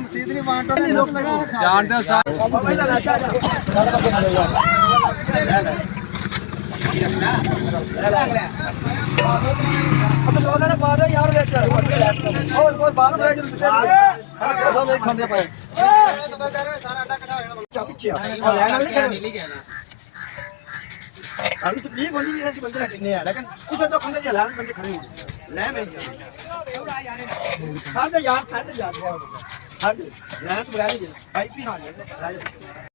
मसीद नहीं जानते अभी तकलीफ होनी है ऐसे बंदे कितने हैं लेकिन कुछ तो खंडे जलान बंदे खड़े हो ले मेरी यार यार छाड़ यार छाड़ यार तो बुला लीजिए भाई भी हां